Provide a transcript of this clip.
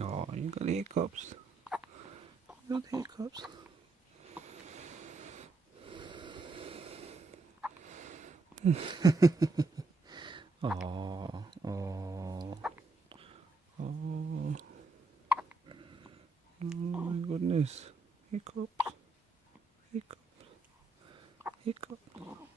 Oh, you got the hiccups. You got the hiccups. Oh, oh, oh, oh my goodness. Hiccups, hiccups, hiccups.